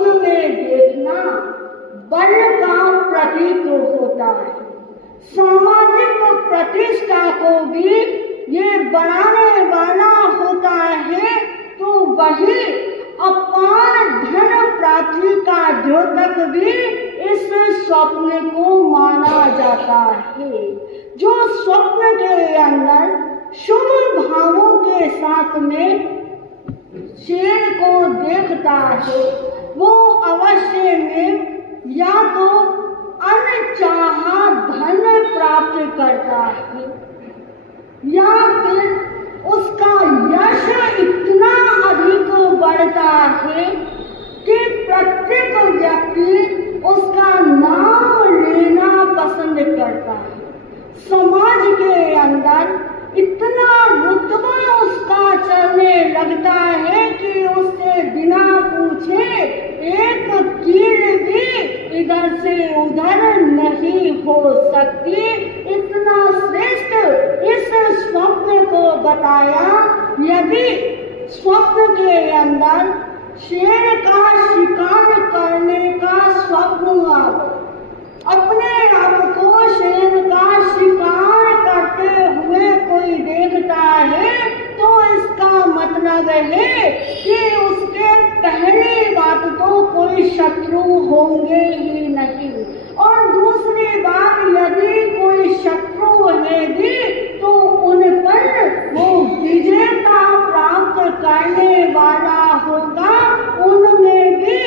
स्वप्न में देखना बल का प्रतीक होता है। सामाजिक प्रतिष्ठा को भी ये बढ़ाने वाला होता है, तो वही अपार धन प्राप्ति का द्योतक भी इस स्वप्न को माना जाता है। जो स्वप्न के अंदर शुभ भावों के साथ में शेर को देखता है, वो अवश्य में या तो अनचाहा धन प्राप्त करता है, या फिर उसका यश इतना अधिक बढ़ता है कि प्रत्येक व्यक्ति उसका नाम लेना पसंद करता है। समाज के अंदर इतना रुतबा उसका चलने लगता है कि उससे बिना पूछे एक कील भी इधर से उधर नहीं हो सकती। इतना श्रेष्ठ इस स्वप्न को बताया। यदि स्वप्न के अंदर शेर का शिकार करने का स्वप्न अपने आप को शेर का शिकार करते हुए कोई देखता है, तो इसका मतलब है कि उसके पहली बात तो कोई शत्रु होंगे ही नहीं, और दूसरी बात यदि कोई शत्रु है भी तो उन पर वो विजेता प्राप्त करने वाला होगा, उनमें भी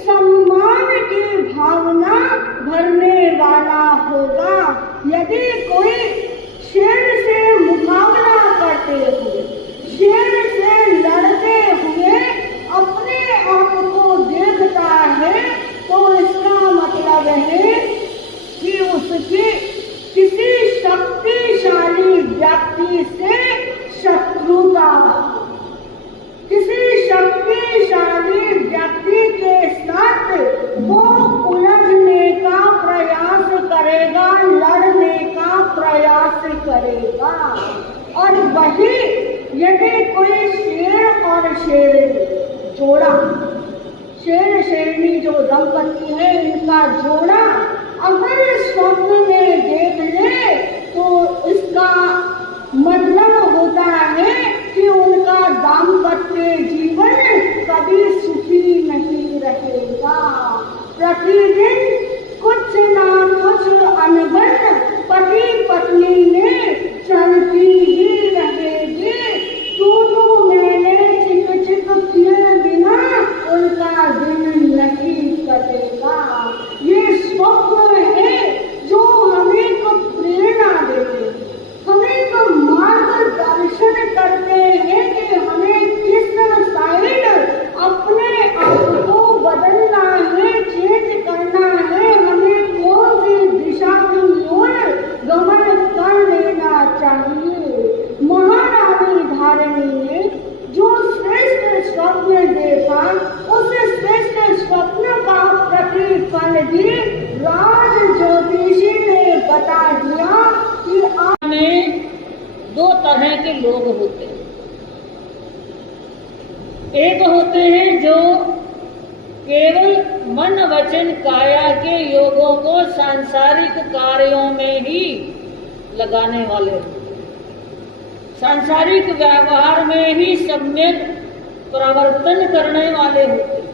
सम्मान की भावना भरने वाला होगा। यदि कोई शेर से मुकाबला करते हुए, शेर से लड़ते हुए अपने आप को देखता है, तो इसका मतलब है कि उसकी किसी शक्तिशाली व्यक्ति से शत्रुता, किसी शक्तिशाली व्यक्ति के साथ वो उलझने का प्रयास करेगा, लड़ने का प्रयास करेगा। और वही यदि कोई शेर और शेरनी जोड़ा, शेर शेरनी जो दंपति है, इनका जोड़ा अगर स्वप्न में देख ले, तो इसका मतलब होता है कि उनका दाम्पत्य जीवन कभी सुखी नहीं रहेगा। प्रतिदिन कुछ ना कुछ अनबन पति पत्नी में चलती ही रहेगी। तू मैंने चिक चिक किए बिना उनका दिन नहीं कटेगा। ये स्वप्न है जो हमें को प्रेरणा देते हैं, हमें को मार्गदर्शन करते हैं कि हमें किस साइड अपने आप को बदलना है, चेंज करना है, हमें कौन सी दिशा की ओर गमन कर लेना चाहिए। महारानी धारिणी ने जो श्रेष्ठ स्वप्न देखा, उस श्रेष्ठ स्वप्न का प्रतिफल भी राज ज्योतिषी ने बता दिया कि आप में दो तरह के लोग होते हैं। एक होते हैं जो केवल मन वचन काया के योगों को सांसारिक कार्यों में ही लगाने वाले होते हैं, सांसारिक व्यवहार में ही सम्यक प्रवर्तन करने वाले होते हैं।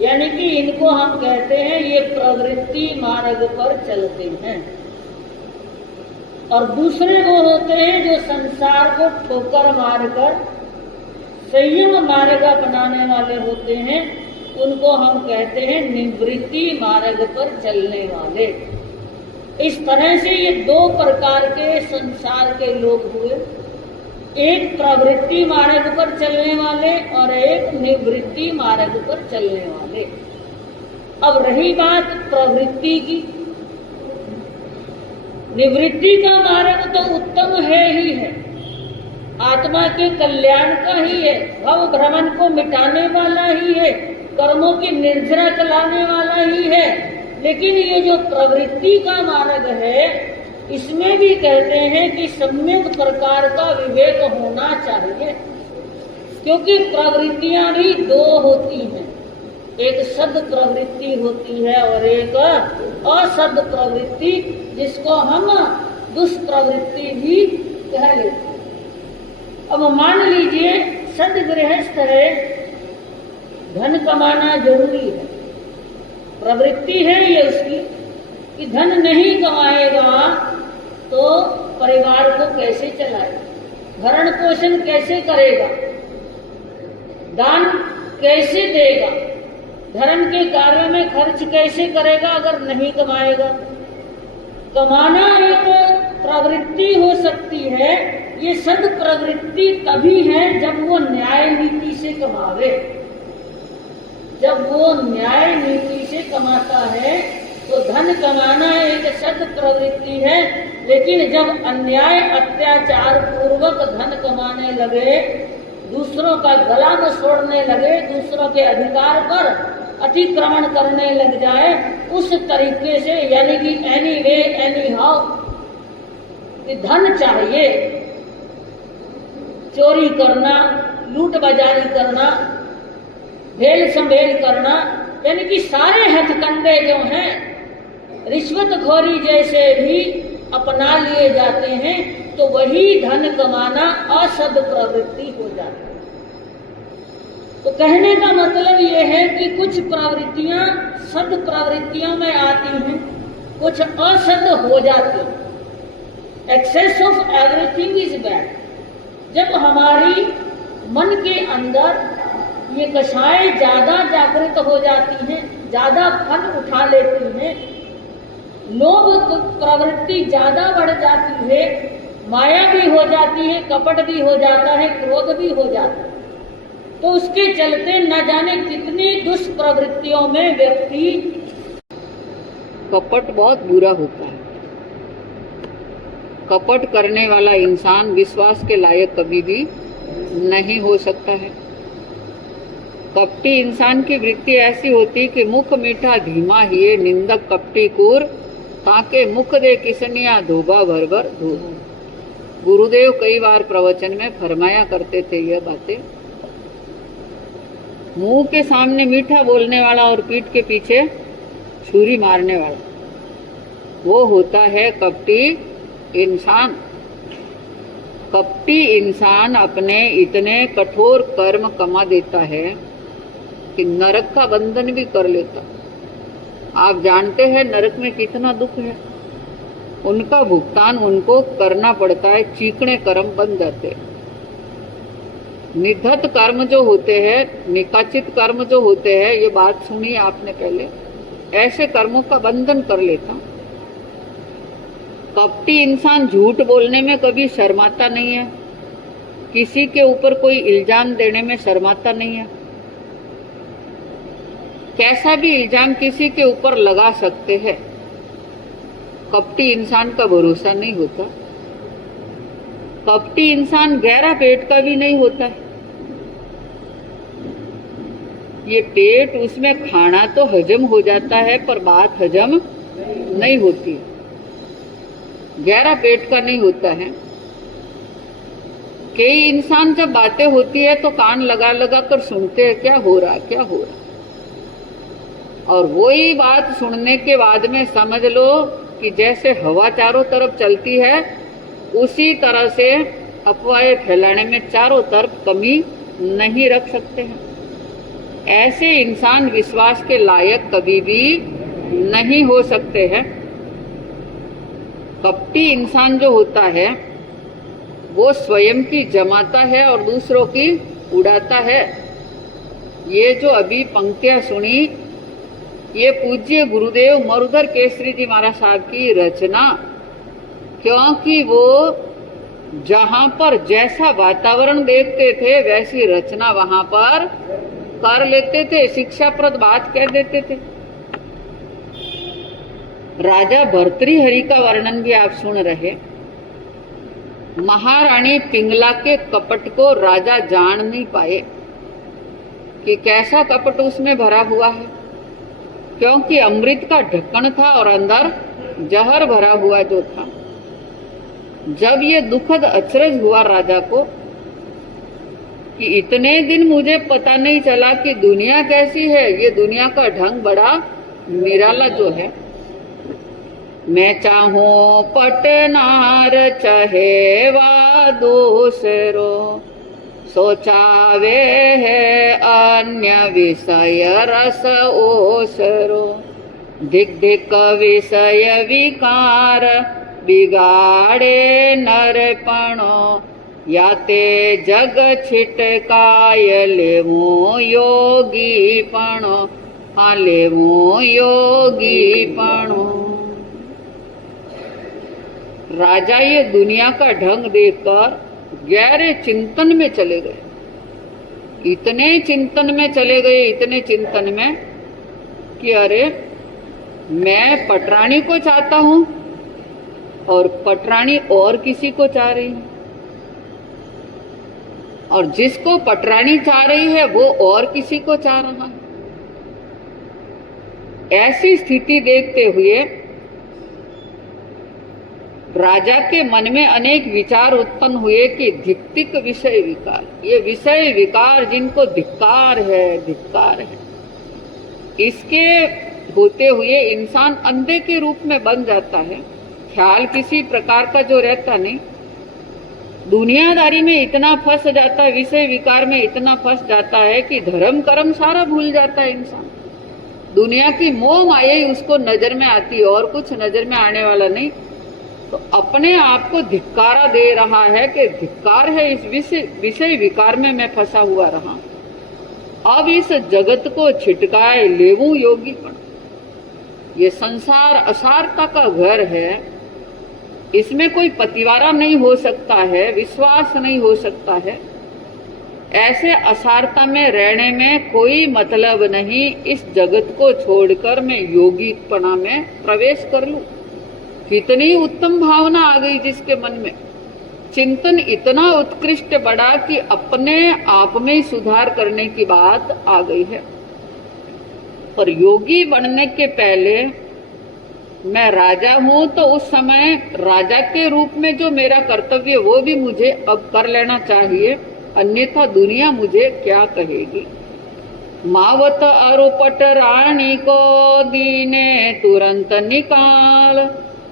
यानी कि इनको हम कहते हैं ये प्रवृत्ति मार्ग पर चलते हैं। और दूसरे वो होते हैं जो संसार को ठोकर मारकर संयम मार्ग अपनाने वाले होते हैं। उनको हम कहते हैं निवृत्ति मार्ग पर चलने वाले। इस तरह से ये दो प्रकार के संसार के लोग हुए, एक प्रवृत्ति मार्ग पर चलने वाले और एक निवृत्ति मार्ग पर चलने वाले। अब रही बात प्रवृत्ति की, निवृत्ति का मार्ग तो उत्तम है ही है, आत्मा के कल्याण का ही है, भव भ्रमण को मिटाने वाला ही है, कर्मों की निर्जरा चलाने वाला ही है। लेकिन ये जो प्रवृत्ति का मार्ग है, इसमें भी कहते हैं कि सम्यक प्रकार का विवेक होना चाहिए, क्योंकि प्रवृत्तियां भी दो होती हैं। एक सद प्रवृत्ति होती है और एक असद प्रवृत्ति, जिसको हम दुष्प्रवृत्ति भी कह लेते हैं। अब मान लीजिए सद गृहस्थ है, धन कमाना जरूरी है, प्रवृत्ति है ये उसकी कि धन नहीं कमाएगा तो परिवार को कैसे चलाएगा, भरण पोषण कैसे करेगा, दान कैसे देगा, धर्म के कार्य में खर्च कैसे करेगा अगर नहीं कमाएगा। कमाना एक प्रवृत्ति हो सकती है, ये सद प्रवृत्ति तभी है जब वो न्याय नीति से कमावे। जब वो न्याय नीति से कमाता है तो धन कमाना एक सद प्रवृत्ति है, लेकिन जब अन्याय अत्याचार पूर्वक धन कमाने लगे, दूसरों का गला मसोड़ने लगे, दूसरों के अधिकार पर अतिक्रमण करने लग जाए, उस तरीके से, यानी कि एनी वे एनी हाउ, धन चाहिए, चोरी करना, लूट बाजारी करना, भेल संभेल करना, यानी कि सारे हथकंडे जो हैं रिश्वतखोरी जैसे भी अपना लिए जाते हैं, तो वही धन कमाना असद प्रवृत्ति हो जाती है। तो कहने का मतलब ये है कि कुछ प्रवृत्तियां सद प्रवृत्तियों में आती हैं, कुछ असद हो जाती हैं। Excess of everything is bad. जब हमारी मन के अंदर ये कषाएं ज्यादा जागृत हो जाती हैं, ज्यादा फल उठा लेती हैं, लोभ प्रवृत्ति ज्यादा बढ़ जाती है, माया भी हो जाती है, कपट भी हो जाता है, क्रोध भी हो जाता है, तो उसके चलते न जाने कितनी दुष्प्रवृत्तियों में व्यक्ति। कपट बहुत बुरा होता है। कपट करने वाला इंसान विश्वास के लायक कभी भी नहीं हो सकता है। कपटी इंसान की वृत्ति ऐसी होती कि मुख मीठा धीमा हिए, निंदक कपटी कूर, ताके मुख दे किसनिया धोबा भर भर धो। गुरुदेव कई बार प्रवचन में फरमाया करते थे यह बातें। मुंह के सामने मीठा बोलने वाला और पीठ के पीछे छुरी मारने वाला, वो होता है कपटी इंसान। कपटी इंसान अपने इतने कठोर कर्म कमा देता है कि नरक का बंधन भी कर लेता। आप जानते हैं नरक में कितना दुख है, उनका भुगतान उनको करना पड़ता है, चीकणे कर्म बन जाते हैं। निधत कर्म जो होते हैं, निकाचित कर्म जो होते हैं, ये बात सुनी आपने पहले, ऐसे कर्मों का बंधन कर लेता। कपटी इंसान झूठ बोलने में कभी शर्माता नहीं है, किसी के ऊपर कोई इल्जाम देने में शर्माता नहीं है। कैसा भी इल्जाम किसी के ऊपर लगा सकते हैं, कपटी इंसान का भरोसा नहीं होता। कपटी इंसान गहरा पेट का भी नहीं होता है। ये पेट, उसमें खाना तो हजम हो जाता है पर बात हजम नहीं होती, गहरा पेट का नहीं होता है। कई इंसान जब बातें होती है तो कान लगा लगा कर सुनते हैं, क्या हो रहा क्या हो रहा, और वही बात सुनने के बाद में समझ लो कि जैसे हवा चारों तरफ चलती है, उसी तरह से अफवाहें फैलाने में चारों तरफ कमी नहीं रख सकते हैं। ऐसे इंसान विश्वास के लायक कभी भी नहीं हो सकते हैं। कपटी इंसान जो होता है वो स्वयं की जमाता है और दूसरों की उड़ाता है। ये जो अभी पंक्तियां सुनी, ये पूज्य गुरुदेव मरुधर केसरी जी महाराज साहब की रचना, क्योंकि वो जहां पर जैसा वातावरण देखते थे वैसी रचना वहां पर कर लेते थे, शिक्षाप्रद बात कह देते थे। राजा भर्तृहरि का वर्णन भी आप सुन रहे। महारानी पिंगला के कपट को राजा जान नहीं पाए कि कैसा कपट उसमें भरा हुआ है, क्योंकि अमृत का ढक्कन था और अंदर जहर भरा हुआ जो था। जब ये दुखद अचरज हुआ राजा को, कि इतने दिन मुझे पता नहीं चला कि दुनिया कैसी है। ये दुनिया का ढंग बड़ा निराला जो है। मैं चाहूं पटनार चाहे वा दूसरो, सोचावे है अन्य विषय रस ओसरो। धिक धिक विषय विकार बिगाड़े नरपणो, याते जग छिटकाय लेवो योगी पणो, हाँ लेवो योगी पणो। राजा ये दुनिया का ढंग देखकर गहरे चिंतन में चले गए। इतने चिंतन में चले गए, इतने चिंतन में कि अरे मैं पटरानी को चाहता हूं और पटरानी और किसी को चाह रही है, और जिसको पटरानी चाह रही है वो और किसी को चाह रहा है। ऐसी स्थिति देखते हुए राजा के मन में अनेक विचार उत्पन्न हुए कि धिक्तिक विषय विकार, ये विषय विकार जिनको धिक्कार है, धिक्कार है, इसके होते हुए इंसान अंधे के रूप में बन जाता है। ख्याल किसी प्रकार का जो रहता नहीं, दुनियादारी में इतना फंस जाता है, विषय विकार में इतना फंस जाता है कि धर्म कर्म सारा भूल जाता है इंसान। दुनिया की मोह माया ही उसको नजर में आती है और कुछ नजर में आने वाला नहीं। तो अपने आप को धिक्कारा दे रहा है कि धिक्कार है, इस विषय विकार में मैं फंसा हुआ रहा। अब इस जगत को छिटकाए लेवूं योगीपण। ये संसार असारता का घर है, इसमें कोई पतिवारा नहीं हो सकता है, विश्वास नहीं हो सकता है। ऐसे असारता में रहने में कोई मतलब नहीं। इस जगत को छोड़कर मैं योगीपणा में प्रवेश कर लूं। कितनी उत्तम भावना आ गई जिसके मन में। चिंतन इतना उत्कृष्ट बढ़ा कि अपने आप में सुधार करने की बात आ गई है। पर योगी बनने के पहले मैं राजा हूं, तो उस समय राजा के रूप में जो मेरा कर्तव्य वो भी मुझे अब कर लेना चाहिए, अन्यथा दुनिया मुझे क्या कहेगी। मावत अरु पटरानी को दीने तुरंत निकाल,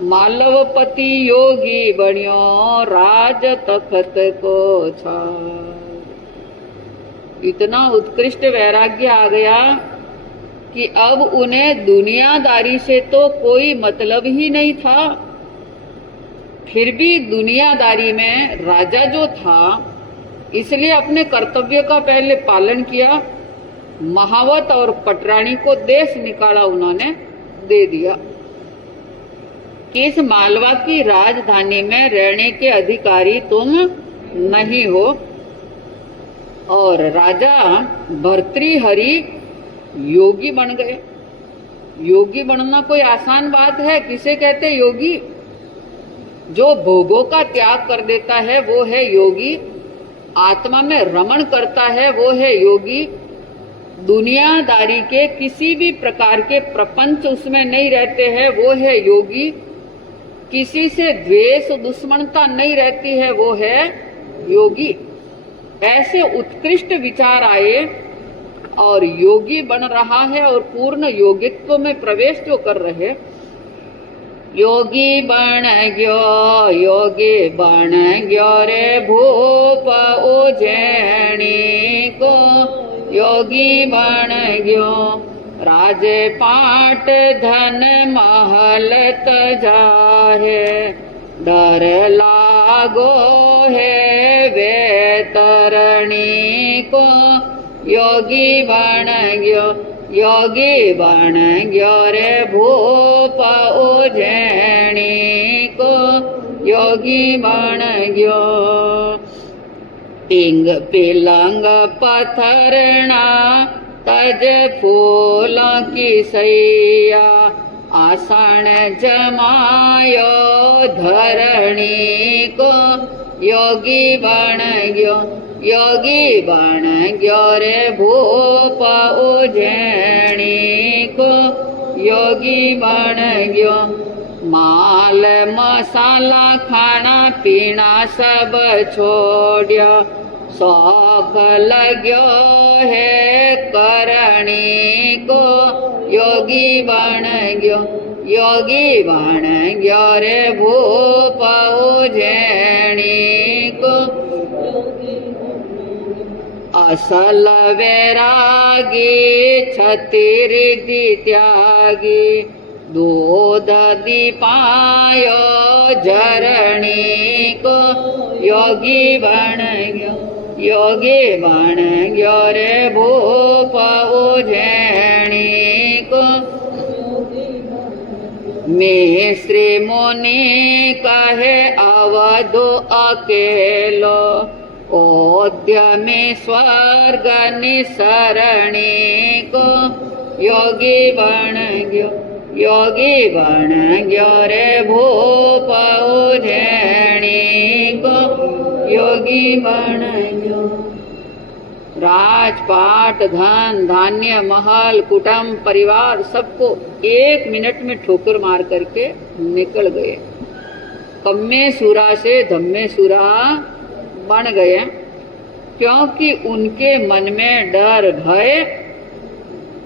मालवपति योगी बनियो राज तखत को छाल। इतना उत्कृष्ट वैराग्य आ गया कि अब उन्हें दुनियादारी से तो कोई मतलब ही नहीं था। फिर भी दुनियादारी में राजा जो था, इसलिए अपने कर्तव्य का पहले पालन किया। महावत और पटरानी को देश निकाला उन्होंने दे दिया। इस मालवा की राजधानी में रहने के अधिकारी तुम नहीं हो। और राजा भर्तृहरि योगी बन गए। योगी बनना कोई आसान बात है? किसे कहते योगी? जो भोगों का त्याग कर देता है वो है योगी। आत्मा में रमण करता है वो है योगी। दुनियादारी के किसी भी प्रकार के प्रपंच उसमें नहीं रहते हैं वो है योगी। किसी से द्वेष दुश्मनता नहीं रहती है वो है योगी। ऐसे उत्कृष्ट विचार आए और योगी बन रहा है और पूर्ण योगित्व में प्रवेश जो कर रहे। योगी बन गयो रे भूप उज्जैनी को। योगी बन गयो राजे पाट धन महल तजाहे। डर लागो है वेतरणी को। योगी बन गयो रे भूप उज्जैनी को। योगी बन गयो पिंग पिलंग पत्थरना तज फूल की सैया। आसन जमायो धरणी को। योगी बन गयो रे भूप उज्जैनी को। योगी बन गयो माल मसाला खाना पीना सब छोड़िया। शौक लग्यो है करणी को, योगी बन गयो रे भूप उज्जैनी को। असल वैरागी छतिरिधि त्यागी, दूध दीपायो झरणी को, योगी बन गयो रे भूप उज्जैनी को। मिस्री मुनि कहे अवधो अकेलो, ओद्यमी स्वर्ग निसरणी को, योगी बन गयो रे भूप उज्जैनी को, योगी बन गयो। राजपाट धन धान्य महल कुटुंब परिवार सबको 1 मिनट में ठोकर मार करके निकल गए। कम्मे सूरा से धम्मे सूरा बन गए, क्योंकि उनके मन में डर भय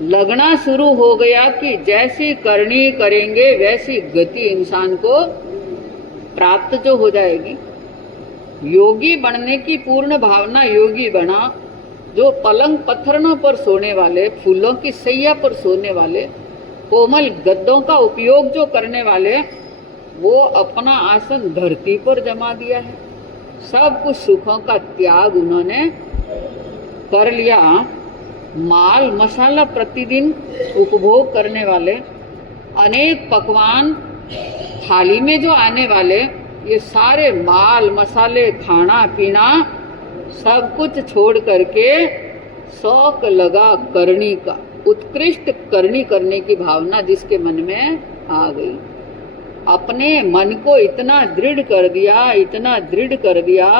लगना शुरू हो गया कि जैसी करनी करेंगे वैसी गति इंसान को प्राप्त जो हो जाएगी। योगी बनने की पूर्ण भावना योगी बना, जो पलंग पत्थरों पर सोने वाले, फूलों की सैया पर सोने वाले, कोमल गद्दों का उपयोग जो करने वाले, वो अपना आसन धरती पर जमा दिया है। सब कुछ सुखों का त्याग उन्होंने कर लिया। माल मसाला प्रतिदिन उपभोग करने वाले, अनेक पकवान थाली में जो आने वाले, ये सारे माल मसाले खाना पीना सब कुछ छोड़ करके शौक लगा करनी का, उत्कृष्ट करनी करने की भावना जिसके मन में आ गई। अपने मन को इतना दृढ़ कर दिया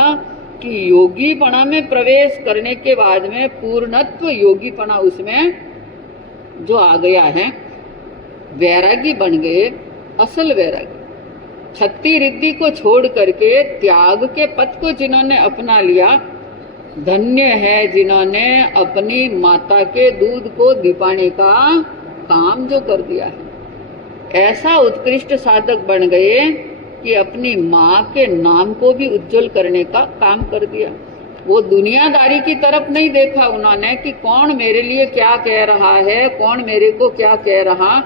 कि योगीपना में प्रवेश करने के बाद में पूर्णत्व योगीपना उसमें जो आ गया है, वैरागी बन गए, असल वैरागी। छत्ती रिद्धि को छोड़ करके त्याग के पथ को जिन्होंने अपना लिया, धन्य है जिन्होंने अपनी माता के दूध को दीपाने का काम जो कर दिया है। ऐसा उत्कृष्ट साधक बन गए कि अपनी माँ के नाम को भी उज्जवल करने का काम कर दिया। वो दुनियादारी की तरफ नहीं देखा उन्होंने कि कौन मेरे लिए क्या कह रहा है, कौन मेरे को क्या कह रहा,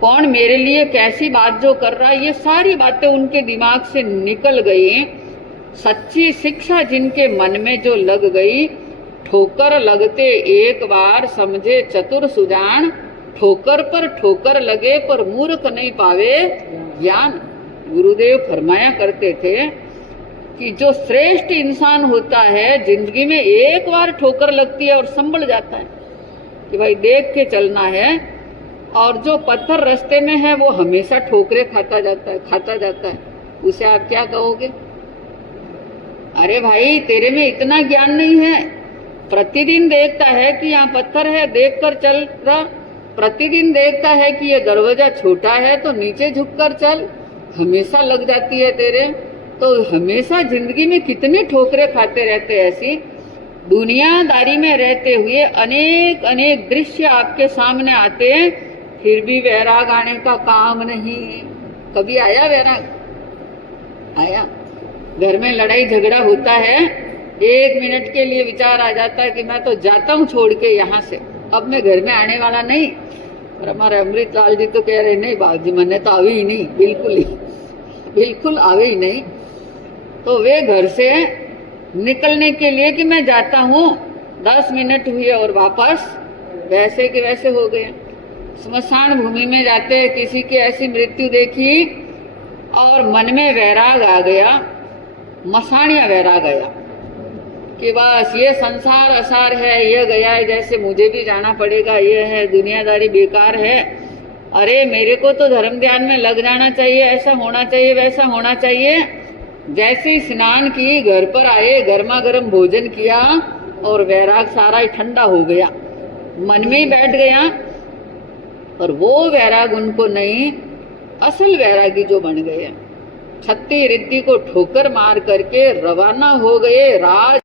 कौन मेरे लिए कैसी बात जो कर रहा है। ये सारी बातें उनके दिमाग से निकल गई। सच्ची शिक्षा जिनके मन में जो लग गई, ठोकर लगते एक बार समझे चतुर सुजान, ठोकर पर ठोकर लगे पर मूर्ख नहीं पावे ज्ञान। गुरुदेव फरमाया करते थे कि जो श्रेष्ठ इंसान होता है, जिंदगी में एक बार ठोकर लगती है और संभल जाता है कि भाई देख के चलना है, और जो पत्थर रास्ते में है वो हमेशा ठोकरे खाता जाता है, उसे आप क्या कहोगे? अरे भाई तेरे में इतना ज्ञान नहीं है, प्रतिदिन देखता है कि यहाँ पत्थर है, देख कर चल रहा, प्रतिदिन देखता है कि ये दरवाजा छोटा है तो नीचे झुककर चल, हमेशा लग जाती है तेरे। तो हमेशा जिंदगी में कितनी ठोकरें खाते रहते। ऐसी दुनियादारी में रहते हुए अनेक अनेक दृश्य आपके सामने आते, फिर भी वैराग आने का काम नहीं। कभी आया वैराग? आया? घर में लड़ाई झगड़ा होता है, 1 मिनट के लिए विचार आ जाता है कि मैं तो जाता हूँ छोड़ के यहाँ से, अब मैं घर में आने वाला नहीं। और हमारे अमृतलाल जी तो कह रहे नहीं बाबूजी मैंने तो आवे ही नहीं, बिल्कुल आवे ही नहीं। तो वे घर से निकलने के लिए कि मैं जाता हूँ, 10 मिनट हुए और वापस वैसे के वैसे हो गए। स्मशान भूमि में जाते किसी की ऐसी मृत्यु देखी और मन में वैराग आ गया, मसाणिया वैराग आया कि बस ये संसार असार है, ये गया है, जैसे मुझे भी जाना पड़ेगा, ये है दुनियादारी बेकार है। अरे मेरे को तो धर्म ध्यान में लग जाना चाहिए, ऐसा होना चाहिए, वैसा होना चाहिए। जैसे स्नान की, घर पर आए, गर्मा गर्म भोजन किया और वैराग सारा ही ठंडा हो गया, मन में ही बैठ गया। और वो वैराग उनको नहीं, असल वैरागी जो बन गए, छत्ती रिद्धि को ठोकर मार करके रवाना हो गए राज